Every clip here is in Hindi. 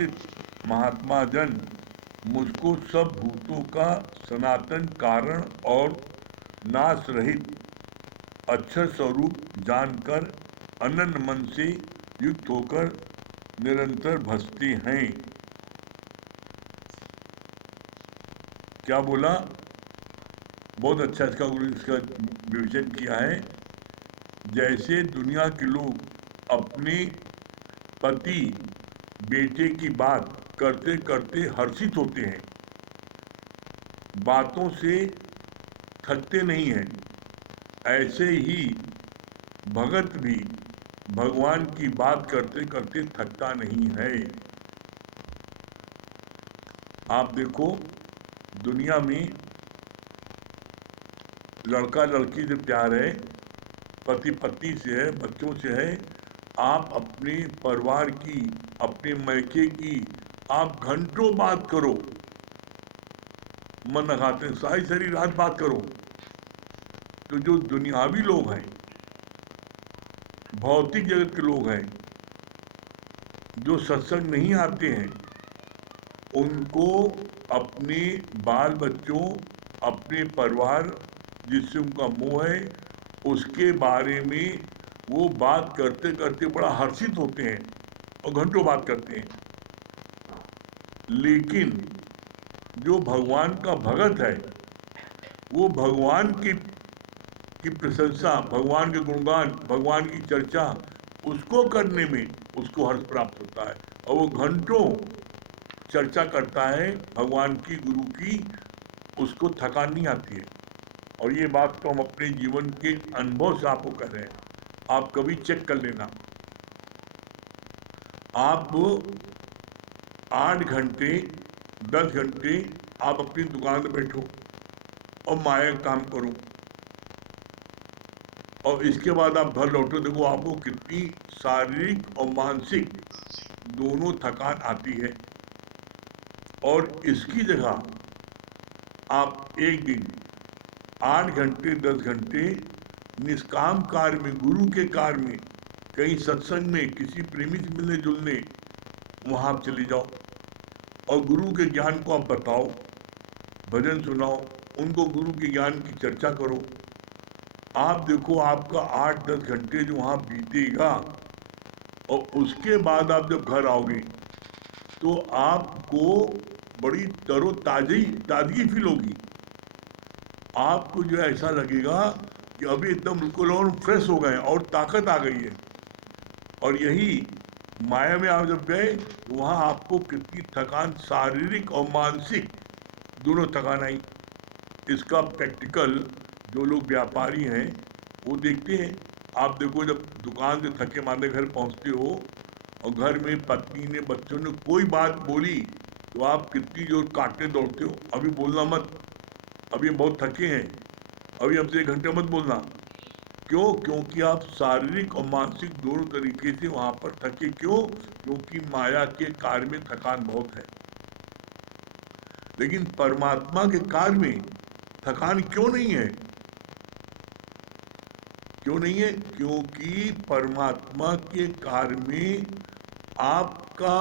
उपासित महात्मा जन मुझको सब भूतों का सनातन कारण और नाश रहित अक्षर स्वरूप जानकर अनन्य मन से युक्त होकर निरंतर भजते हैं। क्या बोला? बहुत अच्छा इसका विवेचन किया है। जैसे दुनिया के लोग अपने पति बेटे की बात करते करते हर्षित होते हैं, बातों से थकते नहीं हैं, ऐसे ही भगत भी भगवान की बात करते करते थकता नहीं है। आप देखो, दुनिया में लड़का लड़की से प्यार है, पति पत्नी से है, बच्चों से है। आप अपने परिवार की, अपने मैके की आप घंटों बात करो, मन लगाते सारी सारी रात बात करो। तो जो दुनियावी लोग हैं, भौतिक जगत के लोग हैं, जो सत्संग नहीं आते हैं, उनको अपने बाल बच्चों, अपने परिवार जिससे उनका मोह है, उसके बारे में वो बात करते करते बड़ा हर्षित होते हैं और घंटों बात करते हैं। लेकिन जो भगवान का भगत है, वो भगवान की प्रशंसा, भगवान के गुणगान, भगवान की चर्चा उसको करने में उसको हर्ष प्राप्त होता है और वो घंटों चर्चा करता है भगवान की, गुरु की, उसको थकान नहीं आती है। और ये बात तो हम अपने जीवन के अनुभव से आपको कह रहे हैं, आप कभी चेक कर लेना। आप 8 घंटे 10 घंटे आप अपनी दुकान पर बैठो और माया काम करो, और इसके बाद आप घर लौटो, देखो आपको कितनी शारीरिक और मानसिक दोनों थकान आती है। और इसकी जगह आप एक दिन 8 घंटे 10 घंटे निष्काम कार्य में, गुरु के कार्य में, कहीं सत्संग में, किसी प्रेमी से मिलने जुलने, वहाँ आप चले जाओ और गुरु के ज्ञान को आप बताओ, भजन सुनाओ, उनको गुरु के ज्ञान की चर्चा करो। आप देखो आपका 8-10 घंटे जो वहाँ बीतेगा, और उसके बाद आप जब घर आओगे तो आपको बड़ी ताजगी फील होगी। आपको जो ऐसा लगेगा कि अभी एकदम बिल्कुल और फ्रेश हो गए और ताकत आ गई है। और यही माया में आप जब गए तो वहाँ आपको कितनी थकान, शारीरिक और मानसिक दोनों थकान आई। इसका प्रैक्टिकल जो लोग व्यापारी हैं वो देखते हैं। आप देखो, जब दुकान से थके मांदे घर पहुँचते हो और घर में पत्नी ने, बच्चों ने कोई बात बोली तो आप कितनी जोर काटने दौड़ते हो, अभी बोलना मत, अभी हम बहुत थके हैं, अभी हमसे 1 घंटे मत बोलना। क्यों? क्योंकि आप शारीरिक और मानसिक दोनों तरीके से वहाँ पर थके। क्यों? क्योंकि माया के कार्य में थकान बहुत है। लेकिन परमात्मा के कार्य में थकान क्यों नहीं है? क्यों नहीं है? क्योंकि परमात्मा के कार्य में आपका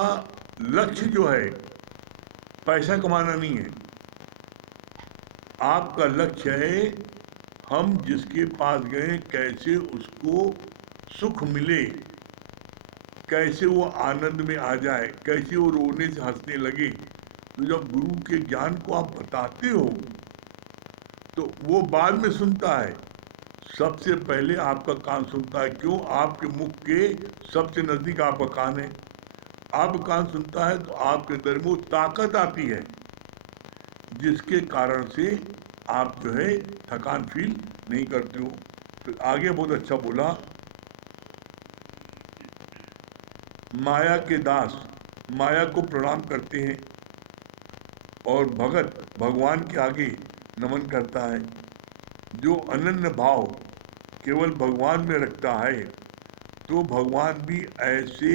लक्ष्य जो है पैसा कमाना नहीं है। आपका लक्ष्य है हम जिसके पास गए कैसे उसको सुख मिले, कैसे वो आनंद में आ जाए, कैसे वो रोने से हंसने लगे। तो जब गुरु के ज्ञान को आप बताते हो तो वो बाद में सुनता है, सबसे पहले आपका कान सुनता है। क्यों? आपके मुख के सबसे नजदीक आपका कान है। आपका कान सुनता है तो आपके अंदर में वो ताकत आती है जिसके कारण से आप जो है थकान फील नहीं करते हो। तो आगे बहुत अच्छा बोला, माया के दास माया को प्रणाम करते हैं और भगत भगवान के आगे नमन करता है। जो अनन्य भाव केवल भगवान में रखता है तो भगवान भी ऐसे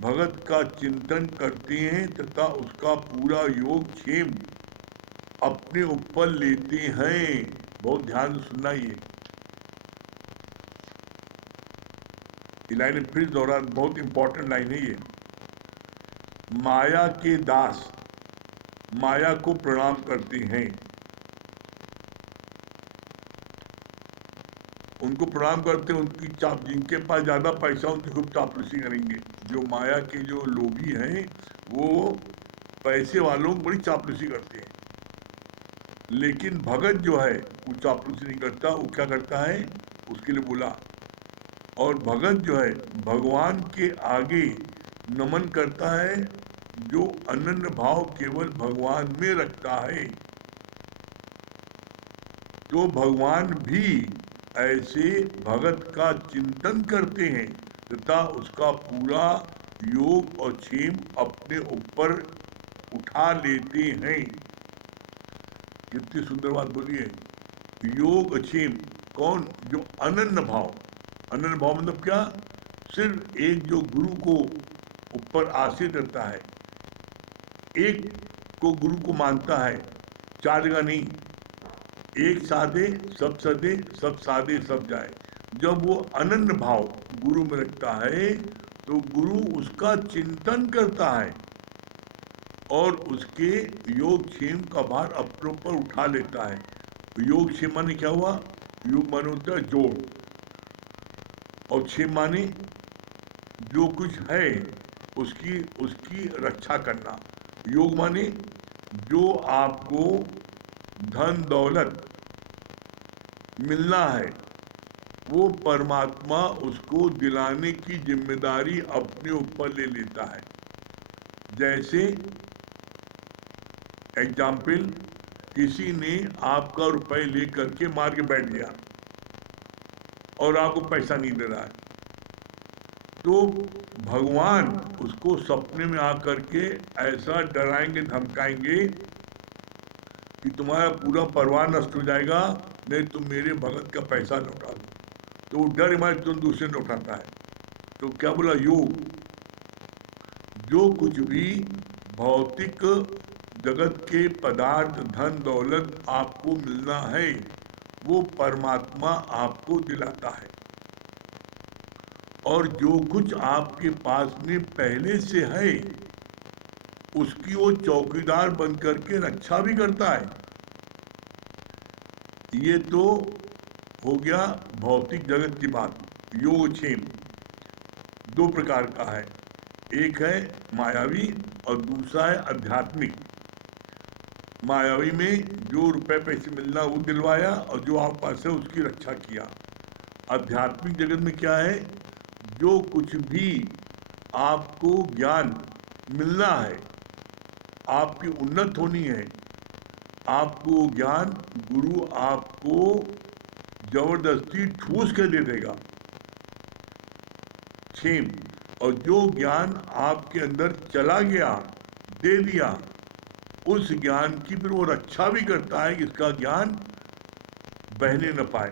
भगत का चिंतन करते हैं तथा उसका पूरा योग क्षेम अपने ऊपर लेते हैं। बहुत ध्यान से सुनना, ये लाइन फिर दोहरा, बहुत इंपॉर्टेंट लाइन है ये। माया के दास माया को प्रणाम करते हैं, उनको प्रणाम करते हैं, उनकी चाप, जिनके पास ज़्यादा पैसा उनकी खूब चापलूसी करेंगे। जो माया के जो लोभी हैं वो पैसे वालों को बड़ी चापलूसी करते हैं, लेकिन भगत जो है वो चापलूसी नहीं करता। वो क्या करता है, उसके लिए बोला। और भगत जो है भगवान के आगे नमन करता है, जो अनन्य भाव केवल भगवान में रखता है। तो भगवान भी ऐसे भगत का चिंतन करते हैं तथा उसका पूरा योग और क्षेम अपने ऊपर उठा लेते हैं। कितनी सुंदर बात बोली है। योग क्षेम कौन, जो अनन्य भाव। अनन्य भाव मतलब क्या, सिर्फ एक जो गुरु को ऊपर आश्रित रहता है, एक को गुरु को मानता है, चार जगह नहीं, एक साधे सब सदे, सब साधे सब जाए। जब वो अनन्य भाव गुरु में रखता है तो गुरु उसका चिंतन करता है और उसके योग क्षेम का भार अपने ऊपर उठा लेता है। योग क्षेम माने क्या हुआ, योग माने होता है जोड़, और क्षेम माने जो कुछ है उसकी उसकी रक्षा करना। योग माने जो आपको धन दौलत मिलना है वो परमात्मा उसको दिलाने की जिम्मेदारी अपने ऊपर ले लेता है। जैसे एग्जाम्पल, किसी ने आपका रुपए ले करके मार के बैठ गया और आपको पैसा नहीं दे रहा है, तो भगवान उसको सपने में आकर के ऐसा डराएंगे धमकाएंगे कि तुम्हारा पूरा परिवार नष्ट हो जाएगा, नहीं तुम मेरे भगत का पैसा लौटा दो। तो वो डर हमारे तुम दूसरे ने उठाता है। तो क्या बोला, योग, जो कुछ भी भौतिक जगत के पदार्थ धन दौलत आपको मिलना है वो परमात्मा आपको दिलाता है, और जो कुछ आपके पास में पहले से है उसकी वो चौकीदार बन करके रक्षा भी करता है। ये तो हो गया भौतिक जगत की बात। योग क्षेम दो प्रकार का है, एक है मायावी और दूसरा है आध्यात्मिक। मायावी में जो रुपए पैसे मिलना वो दिलवाया और जो आप पास है उसकी रक्षा किया। आध्यात्मिक जगत में क्या है, जो कुछ भी आपको ज्ञान मिलना है, आपकी उन्नत होनी है, आपको ज्ञान गुरु आपको जबरदस्ती ठूस के दे देगा, क्षेम। और जो ज्ञान आपके अंदर चला गया, दे दिया, उस ज्ञान की फिर वो रक्षा भी करता है कि इसका ज्ञान बहने न पाए।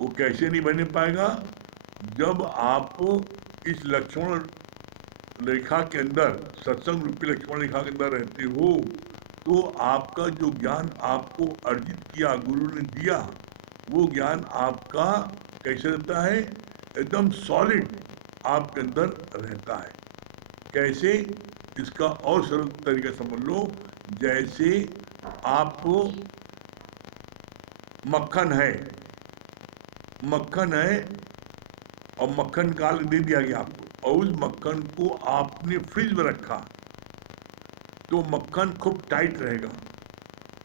वो कैसे नहीं बहने पाएगा, जब आप इस लक्ष्मण रेखा के अंदर, सत्संग रूपी लक्ष्मण रेखा के अंदर रहते हो, तो आपका जो ज्ञान आपको अर्जित किया, गुरु ने दिया, वो ज्ञान आपका कैसे रहता है, एकदम सॉलिड आपके अंदर रहता है। कैसे, इसका और सरल तरीका समझ लो। जैसे आप मक्खन है और मक्खन निकाल दे दिया गया आपको, और उस मक्खन को आपने फ्रिज में रखा तो मक्खन खूब टाइट रहेगा,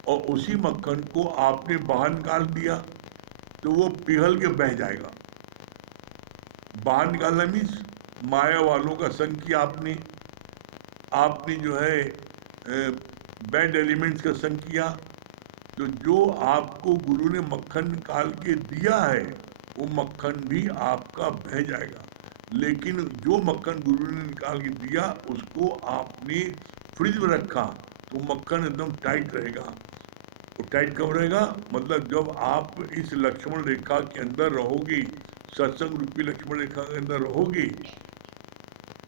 और उसी मक्खन को आपने बाहर निकाल दिया तो वो पिघल के बह जाएगा। बाहर निकालना मीन्स माया वालों का संग किया आपने जो है बैड एलिमेंट्स का संग किया, तो जो आपको गुरु ने मक्खन निकाल के दिया है वो मक्खन भी आपका बह जाएगा। लेकिन जो मक्खन गुरु ने निकाल के दिया उसको आपने फ्रिज में रखा तो मक्खन एकदम टाइट रहेगा। वो टाइट कब रहेगा, मतलब जब आप इस लक्ष्मण रेखा के अंदर रहोगे, सत्संग रूपी लक्ष्मण रेखा के अंदर रहोगे,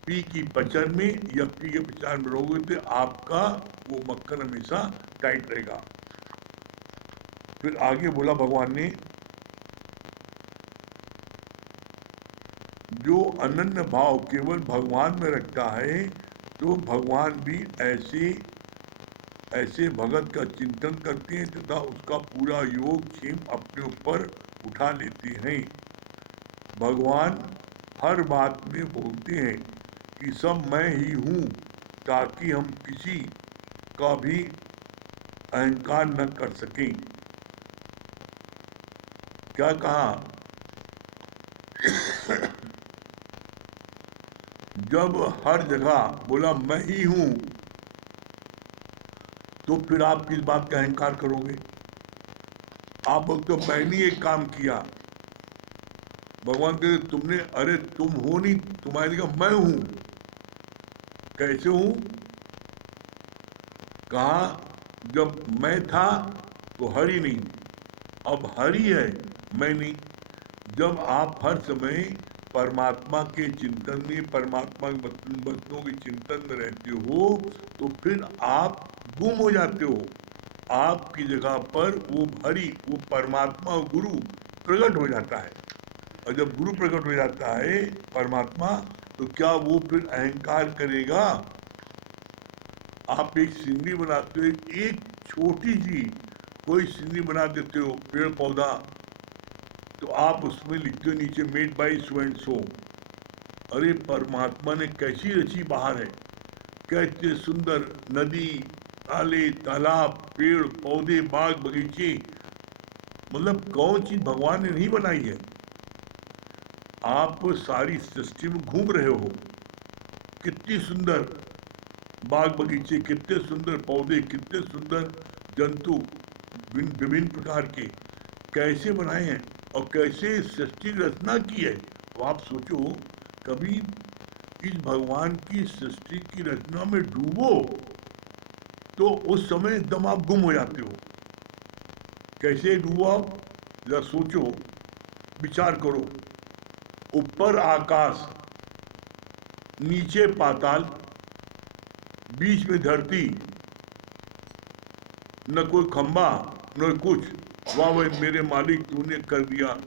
पी की पचन में या पी के प्रचार में रहोगे, तो आपका वो मक्खन हमेशा टाइट रहेगा। फिर आगे बोला भगवान ने, जो अनन्य भाव केवल भगवान में रखता है तो भगवान भी ऐसे भगत का चिंतन करते हैं तथा उसका पूरा योग क्षेम अपने ऊपर उठा लेते हैं। भगवान हर बात में बोलते हैं कि सब मैं ही हूँ, ताकि हम किसी का भी अहंकार न कर सकें। क्या कहा? जब हर जगह बोला मैं ही हूँ, तो फिर आप किस बात का अहंकार करोगे? आप बोलते हो मैंने एक काम किया, भगवान कहते तुमने, अरे तुम हो नहीं, तुम्हारी जगह मैं हूं। कैसे हूं? कहा जब मैं था तो हरि नहीं, अब हरि है, मैं नहीं। जब आप हर समय परमात्मा के चिंतन में, परमात्मा के वचनों के चिंतन में रहते हो तो फिर आप गुम हो जाते हो। आपकी जगह पर वो हरि, वो परमात्मा गुरु प्रकट हो जाता है। और जब गुरु प्रकट हो जाता है परमात्मा, तो क्या वो फिर अहंकार करेगा? आप एक सीनरी बनाते हो, एक छोटी सी कोई सीनरी बना देते हो, पेड़ पौधा, तो आप उसमें लिखते हो नीचे made by so and so. अरे परमात्मा ने कैसी रची बाहर है, कैसे सुंदर नदी, नाले, तालाब, पेड़ पौधे, बाग बगीचे, मतलब कौन चीज भगवान ने नहीं बनाई है। आप सारी सृष्टि में घूम रहे हो, कितनी सुंदर बाग बगीचे, कितने सुंदर पौधे, कितने सुंदर जंतु विभिन्न प्रकार के कैसे बनाए हैं और कैसे सृष्टि रचना की है। तो आप सोचो, कभी इस भगवान की सृष्टि की रचना में डूबो तो उस समय एकदम आप गुम हो जाते हो। कैसे डूबो आप? जरा सोचो, विचार करो। ऊपर आकाश, नीचे पाताल, बीच में धरती, न कोई खंबा न कुछ। वाह भाई मेरे मालिक, तूने कर दिया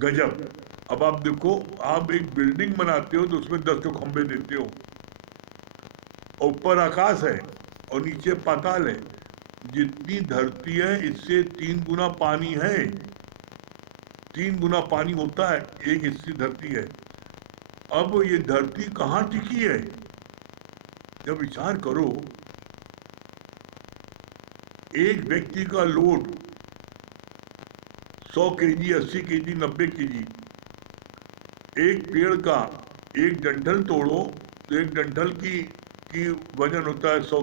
गजब। अब आप देखो, आप एक बिल्डिंग बनाते हो तो उसमें 10 तो खंबे देते हो, ऊपर आकाश है और नीचे पाताल है। जितनी धरती है इससे 3 गुना पानी है, 3 गुना पानी होता है एक हिस्से धरती है। अब ये धरती कहाँ टिकी है? जब विचार करो, एक व्यक्ति का लोड 100 केजी, 80 केजी, 90 केजी। एक पेड़ का एक डंठल तोड़ो तो एक डंठल की वजन होता है 100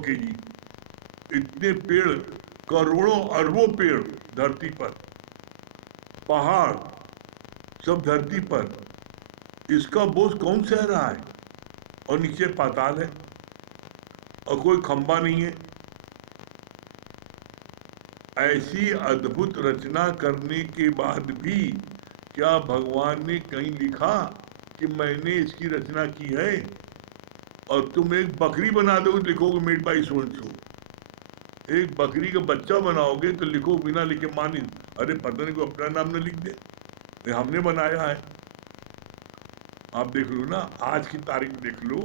केजी। इतने पेड़, करोड़ों अरबों पेड़ धरती पर, पहाड़ सब धरती पर, इसका बोझ कौन सह रहा है? और नीचे पाताल है और कोई खंबा नहीं है। ऐसी अद्भुत रचना करने के बाद भी क्या भगवान ने कहीं लिखा कि मैंने इसकी रचना की है? और तुम एक बकरी बना दोगे, लिखोगे made by so and so. एक बकरी का बच्चा बनाओगे तो लिखो बिना लिखे मानिस, अरे पता नहीं को अपना नाम न लिख दे, ये हमने बनाया है। आप देख लो ना, आज की तारीख में देख लो,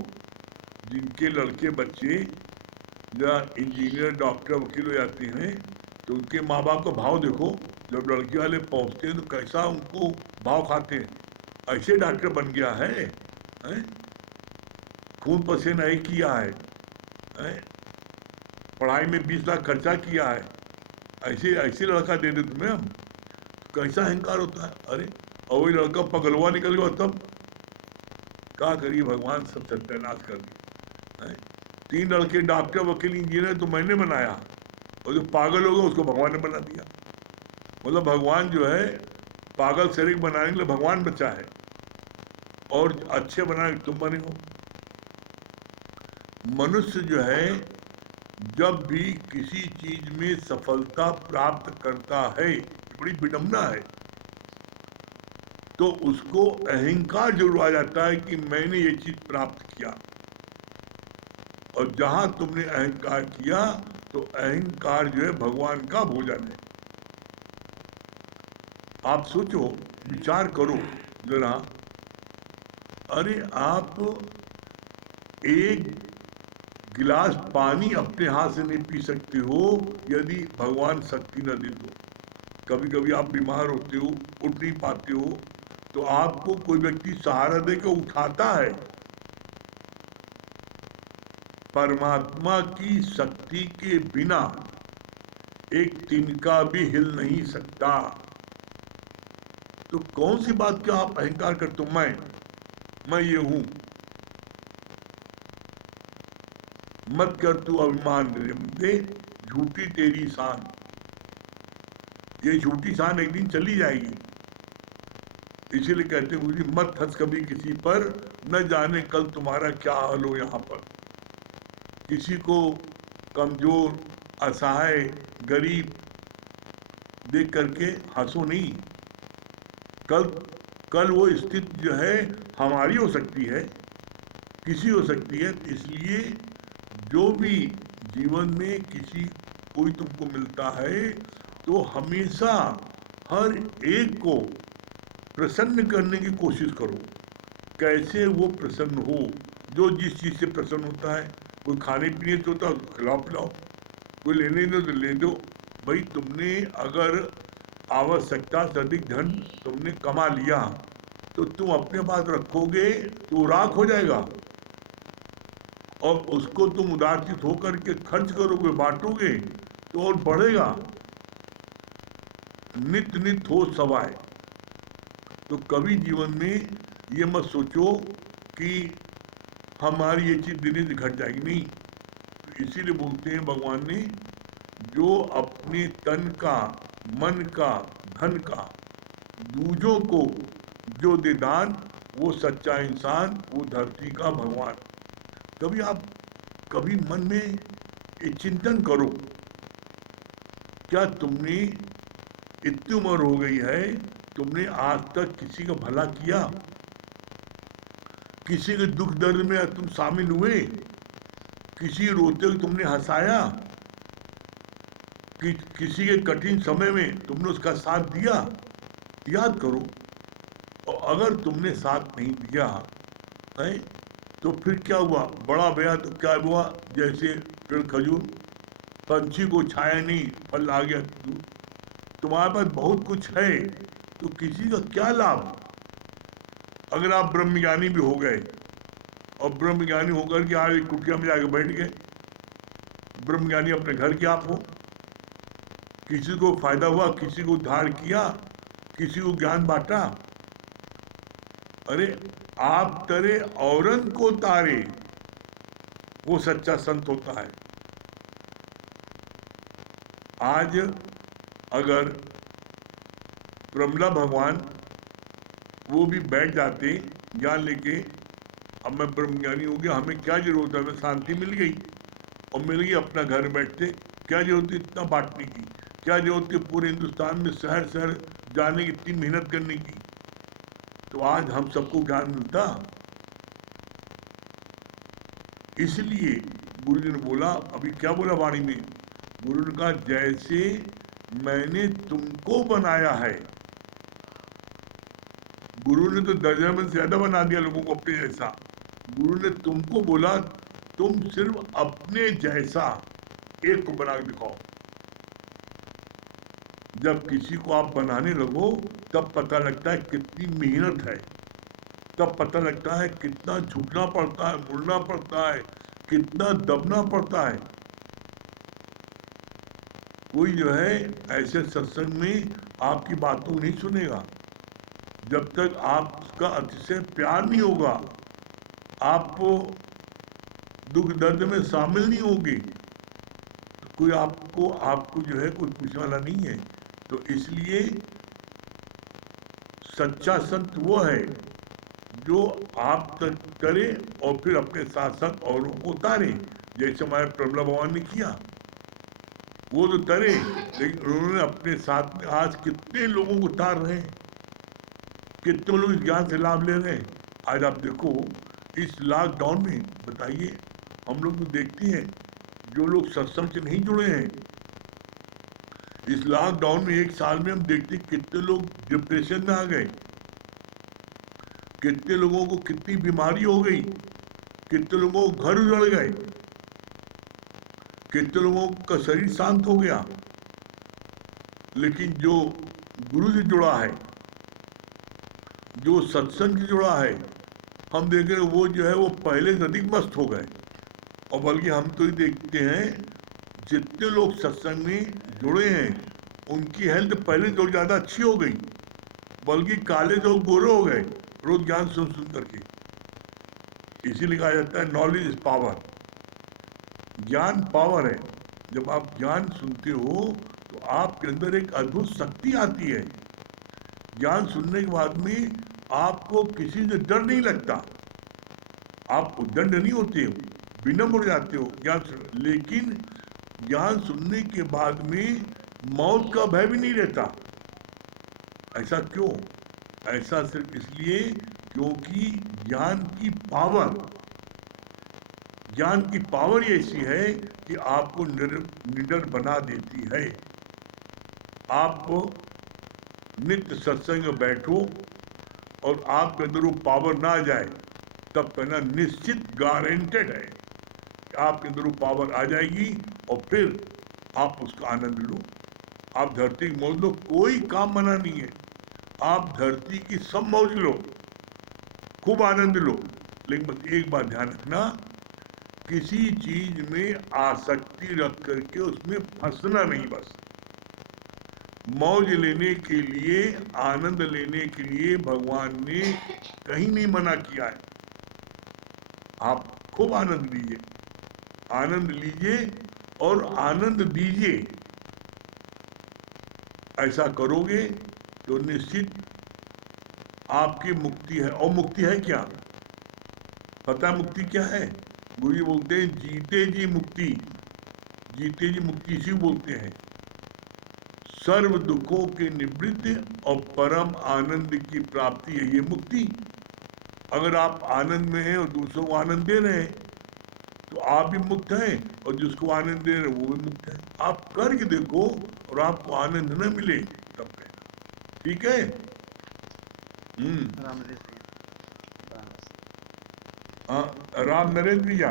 जिनके लड़के बच्चे या इंजीनियर, डॉक्टर, वकील हो जाते हैं तो उनके माँ बाप का भाव देखो। जब लड़की वाले पहुंचते हैं तो कैसा उनको भाव खाते हैं, ऐसे डॉक्टर बन गया है, खून पसीना ही किया है, पढ़ाई में 20 लाख खर्चा किया है, ऐसे लड़का दे दे तुम्हें हम, कैसा अहंकार होता है। अरे और वही लड़का पगलवा निकल गया तब क्या करिए, भगवान सब सत्यानाश कर दिए। 3 लड़के डॉक्टर, वकील, इंजीनियर तो मैंने बनाया, और जो पागल होगा उसको भगवान ने बना दिया। मतलब भगवान जो है पागल शरीर बनाने के लिए भगवान बचा है, और अच्छे बनाने तुम बने हो। मनुष्य जो है जब भी किसी चीज में सफलता प्राप्त करता है, बड़ी विडंबना है, तो उसको अहंकार जरूर आ जाता है कि मैंने ये चीज प्राप्त किया। और जहां तुमने अहंकार किया तो अहंकार जो है भगवान का भोजन है। आप सोचो, विचार करो, जरा, अरे आप एक गिलास पानी अपने हाथ से नहीं पी सकते हो यदि भगवान शक्ति न दे तो। कभी कभी आप बीमार होते हो, उठ नहीं पाते हो, तो आपको कोई व्यक्ति सहारा देकर उठाता है। परमात्मा की शक्ति के बिना एक तिनका भी हिल नहीं सकता। तो कौन सी बात का आप अहंकार करते हो, मैं ये हूं। मत कर तू अभिमान दे, झूठी तेरी शान। ये झूठी शान एक दिन चली जाएगी। इसीलिए कहते हैं गुरु जी, मत हंस कभी किसी पर, न जाने कल तुम्हारा क्या हाल हो। यहाँ पर किसी को कमजोर, असहाय, गरीब देख करके हंसो नहीं। कल वो स्थिति जो है हमारी हो सकती है, किसी हो सकती है। इसलिए जो भी जीवन में किसी कोई तुमको मिलता है तो हमेशा हर एक को प्रसन्न करने की कोशिश करो। कैसे वो प्रसन्न हो, जो जिस चीज़ से प्रसन्न होता है। कोई खाने पीने से होता है तो खिलाओ पिलाओ, कोई लेने दो तो ले दो। भाई तुमने अगर आवश्यकता से अधिक धन तुमने कमा लिया तो तुम अपने पास रखोगे तो राख हो जाएगा, और उसको तुम उदारचित होकर के खर्च करोगे, बांटोगे तो और बढ़ेगा। नित नित हो सवाय। तो कभी जीवन में ये मत सोचो कि हमारी ये चीज दिन दिन घट जाएगी, नहीं। तो इसीलिए बोलते हैं भगवान ने, जो अपने तन का, मन का, धन का दूजों को जो दे दान, वो सच्चा इंसान, वो धरती का भगवान। कभी मन में एक चिंतन करो, क्या तुमने इतनी उम्र हो गई है, तुमने आज तक किसी का भला किया? किसी के दुख दर्द में तुम शामिल हुए? किसी रोते हुए तुमने हंसाया? किसी के कठिन समय में तुमने उसका साथ दिया? याद करो। और अगर तुमने साथ नहीं दिया है तो फिर क्या हुआ? बड़ा भैया तो क्या हुआ, जैसे पेड़ खजूर, पंछी को छाया नहीं, फल आ गया। तुम्हारे पास बहुत कुछ है तो किसी का क्या लाभ? अगर आप ब्रह्मज्ञानी भी हो गए और ब्रह्मज्ञानी होकर के आज एक कुटिया में जाकर बैठ गए, ब्रह्मज्ञानी अपने घर के आप हो, किसी को फायदा हुआ, किसी को उद्धार किया, किसी को ज्ञान बांटा, अरे आप तरे औरन को तारे, वो सच्चा संत होता है। आज अगर प्रमला भगवान वो भी बैठ जाते ज्ञान लेके, अब मैं ब्रह्मज्ञानी हो गया, हमें क्या जरूरत है, हमें शांति मिल गई और मिल गई, अपना घर बैठते, क्या जरूरत है इतना बांटने की? क्या जरूरत है पूरे हिंदुस्तान में शहर शहर जाने की, इतनी मेहनत करने की? तो आज हम सबको ज्ञान मिलता। इसलिए गुरु जी ने बोला, अभी क्या बोला वाणी में, गुरु ने कहा जैसे मैंने तुमको बनाया है। गुरु ने तो दर्जन में ज्यादा बना दिया लोगों को अपने जैसा। गुरु ने तुमको बोला तुम सिर्फ अपने जैसा एक को बना के दिखाओ। जब किसी को आप बनाने लगो तब पता लगता है कितनी मेहनत है, तब पता लगता है कितना झुकना पड़ता है, मुड़ना पड़ता है, कितना दबना पड़ता है। कोई जो है ऐसे सत्संग में आपकी बातों नहीं सुनेगा जब तक आपका अतिशय प्यार नहीं होगा, आपको दुख दर्द में शामिल नहीं होगी, तो कोई आपको जो है कोई पूछने वाला नहीं है। तो इसलिए सच्चा संत वो है जो आप तक करे और फिर अपने साथ साथ औरों को उतारे, जैसे हमारे प्रमला भगवान ने किया। वो तो तरे, लेकिन उन्होंने अपने साथ में आज कितने लोगों को उतार रहे हैं, कितने लोग इस ज्ञान से लाभ ले रहे हैं। आज आप देखो इस लॉकडाउन में, बताइए, हम लोग तो देखते हैं जो लोग सत्संग से नहीं जुड़े हैं, इस लॉकडाउन में एक साल में हम देखते कितने लोग डिप्रेशन में आ गए, कितने लोगों को कितनी बीमारी हो गई, कितने लोगों को घर उजड़ गए, कितने लोगों का शरीर शांत हो गया। लेकिन जो गुरु से जुड़ा है, जो सत्संग से जुड़ा है, हम देख रहे वो जो है वो पहले से अधिक मस्त हो गए। और बल्कि हम तो ये देखते हैं जितने लोग सत्संग में जुड़े हैं उनकी हेल्थ पहले तो ज़्यादा अच्छी हो गई, बल्कि काले जो गोरे हो गए रोज ज्ञान सुन सुन करके। इसीलिए कहा जाता है नॉलेज इज पावर, ज्ञान पावर है। जब आप ज्ञान सुनते हो तो आपके अंदर एक अद्भुत शक्ति आती है। ज्ञान सुनने के बाद में आपको किसी से डर नहीं लगता, आप उद्दंड नहीं होते हो, विनम्र हो जाते हो ज्ञान सुन। लेकिन ज्ञान सुनने के बाद में मौत का भय भी नहीं रहता। ऐसा क्यों? ऐसा सिर्फ इसलिए क्योंकि ज्ञान की पावर ऐसी है कि आपको निडर बना देती है। आप नित्य सत्संग में बैठो और आपके अंदर वो पावर ना आ जाए, तब कहना निश्चित गारंटेड है कि आपके अंदर वो पावर आ जाएगी और फिर आप उसका आनंद लो। आप धरती की मौज लो, कोई काम मना नहीं है। आप धरती की सब मौज लो, खूब आनंद लो, लेकिन बस एक बात ध्यान रखना, किसी चीज में आसक्ति रख करके उसमें फंसना नहीं। बस मौज लेने के लिए, आनंद लेने के लिए भगवान ने कहीं नहीं मना किया है। आप खूब आनंद लीजिए और आनंद दीजिए। ऐसा करोगे तो निश्चित आपकी मुक्ति है। और मुक्ति है क्या? पता मुक्ति क्या है? गुरु जी बोलते हैं जीते जी मुक्ति, जीते जी मुक्ति इसी बोलते हैं। सर्व दुखों के निवृत्ति और परम आनंद की प्राप्ति है ये मुक्ति। अगर आप आनंद में हैं और दूसरों को आनंद दे रहे हैं तो आप भी मुक्त हैं, और जिसको आनंद दे रहे हैं वो भी मुक्त है। आप करके देखो और आपको आनंद न मिले तब कहना, ठीक है? राम नरेंद्र भैया,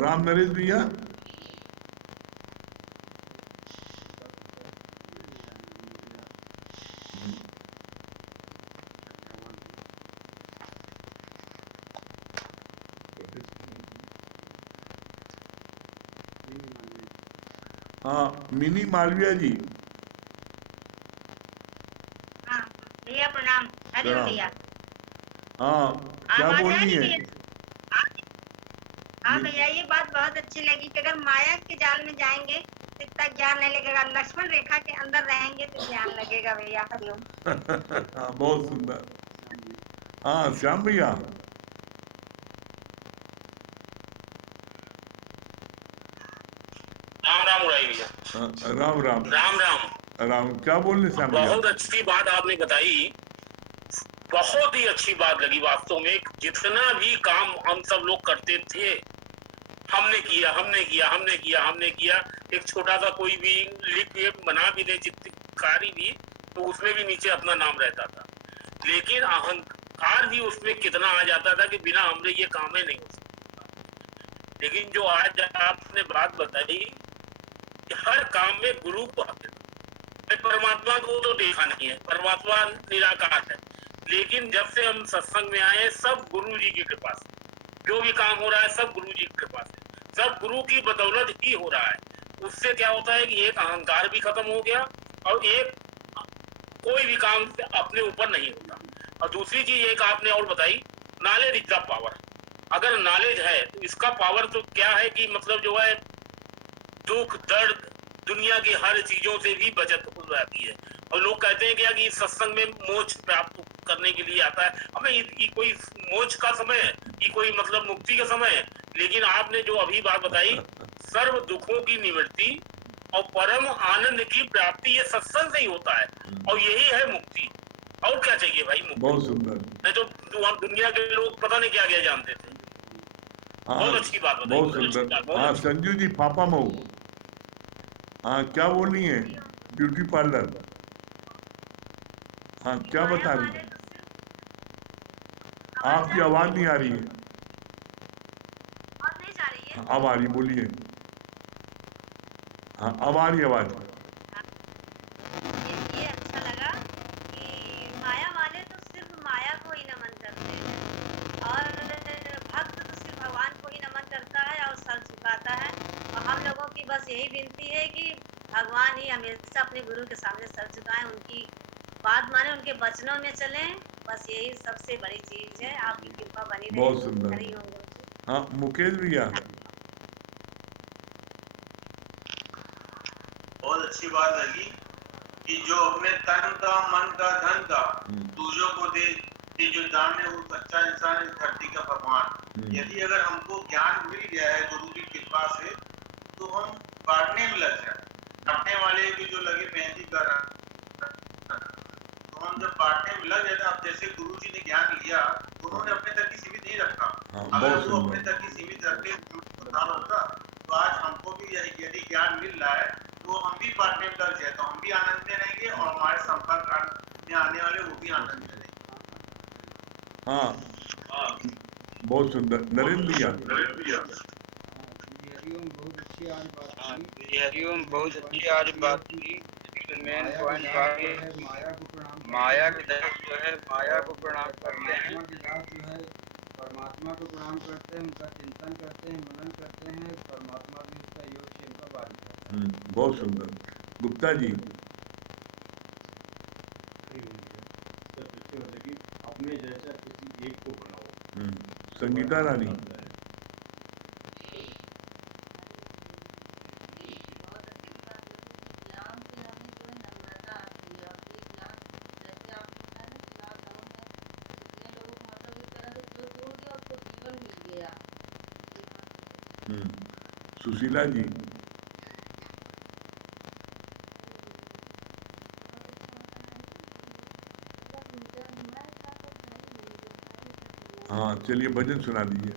राम नरेंद्र भैया, हाँ मिनी मालविया जी। हाँ भैया प्रणाम। अरे भैया, हाँ क्या आवाज बोल आ रही रही है? भैया? हाँ भैया, ये बात बहुत अच्छी लगी कि अगर माया के जाल में जाएंगे तो इतना ज्ञान नहीं लगेगा, लक्ष्मण रेखा के अंदर रहेंगे तो ज्ञान लगेगा भैया। हरिओम। हाँ, बहुत सुंदर। हाँ श्याम भैया, राम राम उड़ाई भैया। राम राम राम राम। राम, क्या बोल रहे श्याम भैया? बहुत अच्छी बात आपने बताई, बहुत ही अच्छी बात लगी वास्तव में। जितना भी काम हम सब लोग करते थे, हमने किया। एक छोटा सा कोई भी लिख के बना भी दे चित्रकारी भी, तो उसमें भी नीचे अपना नाम रहता था। लेकिन अहंकार भी उसमें कितना आ जाता था कि बिना हमने ये काम ही नहीं हो सकता। लेकिन जो आज आपने बात बताई कि हर काम में गुरु को परमात्मा को तो देखा नहीं है, परमात्मा निराकार है। लेकिन जब से हम सत्संग में आए, सब गुरु जी की कृपा से जो भी काम हो रहा है सब गुरु जी की कृपा से, सब गुरु की बदौलत ही हो रहा है। उससे क्या होता है कि एक अहंकार भी खत्म हो गया और एक कोई भी काम अपने ऊपर नहीं होता। और दूसरी चीज एक आपने और बताई, नॉलेज इज द पावर। अगर नॉलेज है तो इसका पावर तो क्या है कि मतलब जो है दुख दर्द दुनिया की हर चीजों से भी बचत हो जाती है। और लोग कहते हैं क्या कि सत्संग में मोक्ष प्राप्त करने के लिए आता है। हमें ये कोई मोक्ष का समय है, ये कोई मतलब मुक्ति का समय है। लेकिन आपने जो अभी बात बताई, सर्व दुखों की निवृत्ति और परम आनंद की प्राप्ति, ये सत्संग से ही होता है और यही है मुक्ति। और क्या चाहिए भाई? मुक्ति। बहुत सुंदर। नहीं तो वहाँ दुनिया के लोग पता नहीं क्या क्या जानते थे। हाँ बहुत अच्छी बात बताई, बहुत बहुत अच्छी सुंदर। बात, बहुत हाँ अच्छी। संजू जी पापा मऊ, हाँ क्या बोल रही हैं? ब्यूटी पार्लर, हाँ क्या माया बता रही वाले हैं? तो सिर्फ आवाज आपकी जा रही आवाज है नहीं आ रही है। और नहीं जा रही है। हाँ, अब आ रही, बोलिए। हाँ अब आ रही आवाज। ये अच्छा लगा कि माया वाले तो सिर्फ माया को ही नमन करते हैं और भक्त तो सिर्फ भगवान को ही नमन करता है और सर झुकाता है। और हम लोगों की बस यही विनती है कि भगवान ही हमेशा अपने गुरु के सामने सर झुकाएं, उनकी बात माने, उनके वचनों में चलें। बस यही सबसे बड़ी चीज है। आपकी कृपा बनी रहे। बहुत सुंदर। हरि ओम गुरु जी। हाँ मुकेश भैया, बहुत अच्छी बात लगी कि जो अपने तन का मन का धन का दूसरों को दे, कि जो दान है वो सच्चा इंसान है, धरती का भगवान। यदि अगर हमको ज्ञान मिल गया है गुरु की कृपा से तो हम बांटने में लग जाए। बांटने वाले की जो लगे मेहंदी कर रहा, तो हम जब बांटने में लग जाते, अब जैसे गुरु जी ने ज्ञान लिया उन्होंने अपने तक ही सीमित नहीं रखा। हाँ, अगर बहुत वो अपने सुंदर। तक ही सीमित रखे प्रधान होता तो आज हमको भी यदि ज्ञान मिल रहा है तो हम भी बांटने में लग जाए तो हम भी आनंद में रहेंगे और हमारे संपर्क में आने वाले वो भी आनंद में रहेंगे। हाँ बहुत सुंदर। नरेंद्र भैया, हरिओम बहुत अच्छी आज बात हाँ, की। हरिओम बहुत अच्छी आज बात की। मेन पॉइंट था कि माया को प्रणाम माया की तरफ जो है माया को प्रणाम करते हैं, परमात्मा के दास जो है परमात्मा को प्रणाम करते हैं, उनका चिंतन करते हैं, मनन करते हैं। परमात्मा भी उसका योग से उनका वारी करता है। बहुत सुंदर। गुप्ता जी, अपने जैसा किसी एक को बनाओ। संगीता रानी, सुशीला जी, हाँ चलिए भजन सुना दीजिए।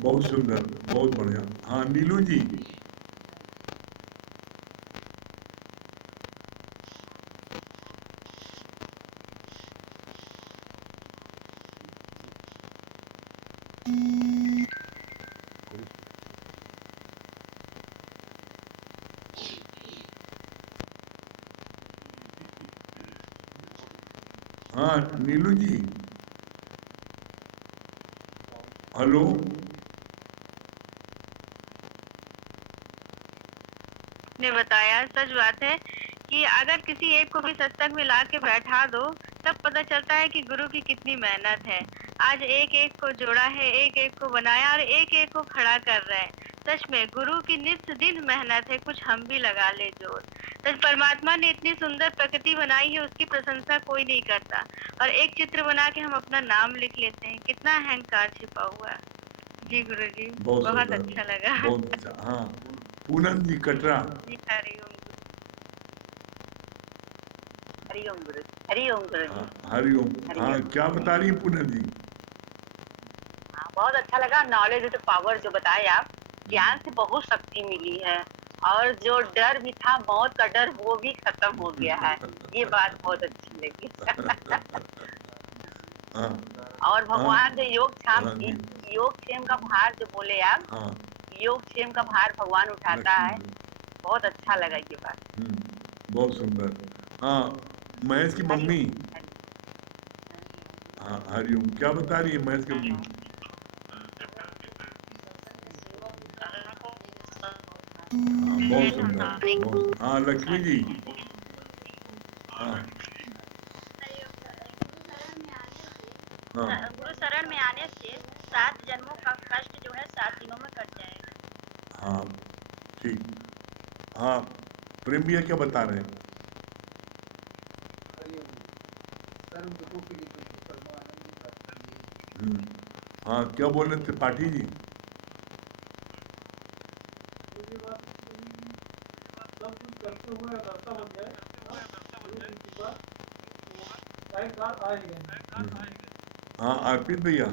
बहुत सुंदर, बहुत बढ़िया। हाँ नीलू जी। हाँ नीलू जी, हेलो। ने बताया सच बात है कि अगर किसी एक को भी सत्संग में ला के बैठा दो तब पता चलता है कि गुरु की कितनी मेहनत है। आज एक एक को जोड़ा है, एक एक को बनाया और एक एक को खड़ा कर रहे हैं। सच में गुरु की नित्य दिन मेहनत है, कुछ हम भी लगा ले जोर। सच परमात्मा ने इतनी सुंदर प्रकृति बनाई है, उसकी प्रशंसा कोई नहीं करता। और एक चित्र बना के हम अपना नाम लिख लेते हैं, कितना अहंकार छिपा हुआ है। जी गुरु जी, बहुत बहुत सुंदर, अच्छा लगा। बहुत अच्छा। हाँ पूनम जी कटरा। जी हरिओम हरिओम गुरु, हरिओम गुरु जी। हाँ हरिओम। हाँ क्या बता रही है पूनम जी? हाँ, बहुत अच्छा लगा। नॉलेज इज पावर जो बताए आप, ज्ञान से बहुत शक्ति मिली है और जो डर भी था, मौत का डर, वो भी खत्म हो गया है। ये बात बहुत अच्छी लगी। हाँ और भगवान जो हाँ जी। योग क्षेम का भार जो बोले आप, हाँ योग क्षेम का भार भगवान उठाता है। लक्ष्मी। बहुत अच्छा लगा ये बात। बहुत सुंदर। हाँ महेश की मम्मी। हाँ हरिओम। क्या बता रही है महेश की मम्मी? हाँ बहुत सुंदर, बहुत। हाँ लक्ष्मी जी। हाँ हाँ गुरु शरण में आने से 7 जन्मों का कष्ट जो है 7 दिनों में कट जाएगा। हाँ ठीक। हाँ प्रेम भैया क्या बता रहे हैं? सर्व दुखों की निवृत्ति परमानंद की प्राप्ति है। हाँ क्या बोल रहे थे पाठी जी? सब कुछ करते हुए रास्ता बन जाए, हाँ अर्पित भैया।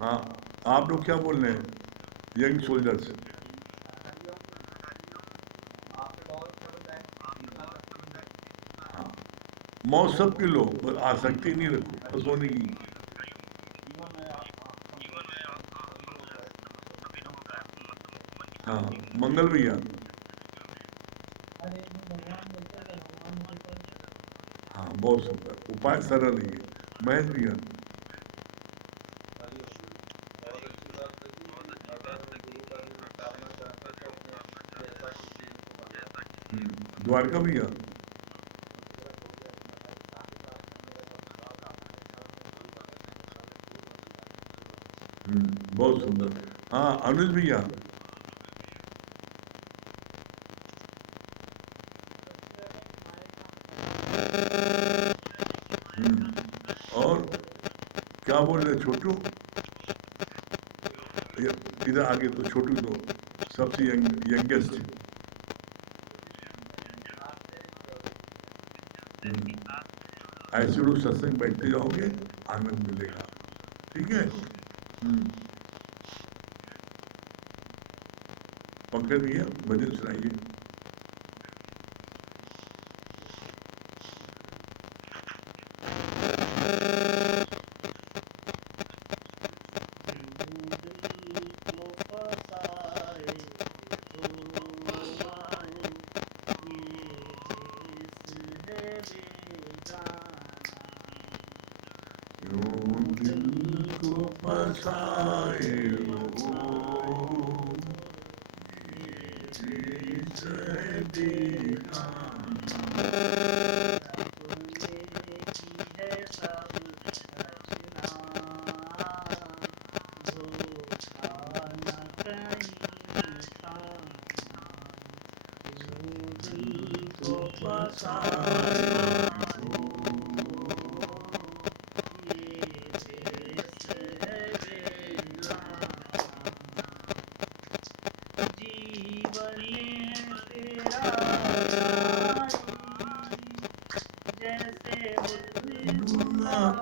हाँ आप लोग क्या बोल रहे हैं यंग सोल्जर्स? हाँ मौत सब के लो, बस आसक्ति नहीं रखो बस होने की। हाँ मंगल भैया। हाँ बहुत सुंदर, उपाय सरल है। महेश भैया। द्वारका भैया। बहुत सुंदर। हाँ अनुज भैया। और क्या बोल रहे छोटू? इधर आगे तो छोटू तो सबसे यंगेस्ट। ऐसे लोग सत्संग बैठते जाओगे, आनंद मिलेगा। ठीक है। पंकज भैया भजन सुनाइए।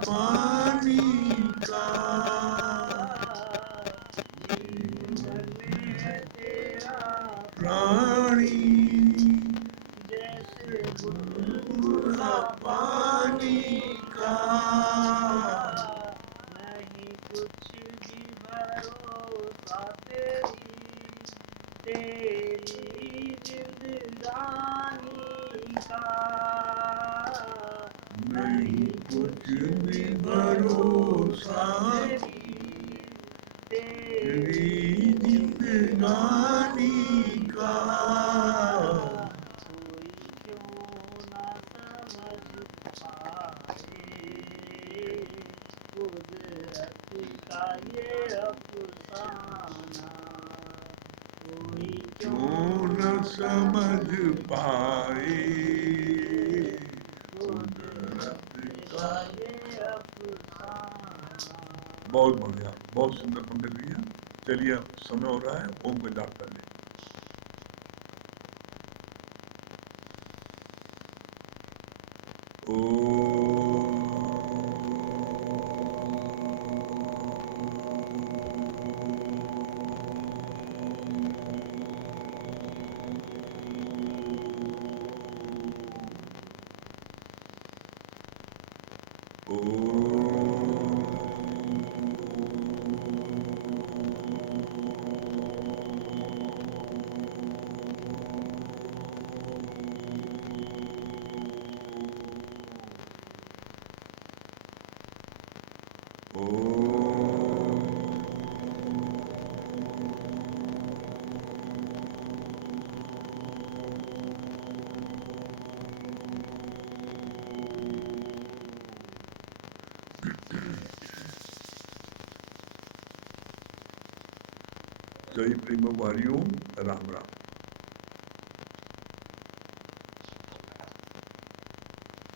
पानी का प्राणी जैसे बुलबुला पानी का नहीं कुछ भी भरोसा तेरी जिंदगानी का नहीं कुछ भी भरोसा तेरी जिंदगानी का कोई क्यों ना समझ पाए कुदरत का ये अफसाना कोई क्यों न समझ पाए कुदरत का ये अफसाना। बहुत बढ़िया, बहुत सुंदर पंडित भैया। चलिए अब समय हो रहा है, ओम का जाप कर लें। जय प्रेम वारियों, राम राम।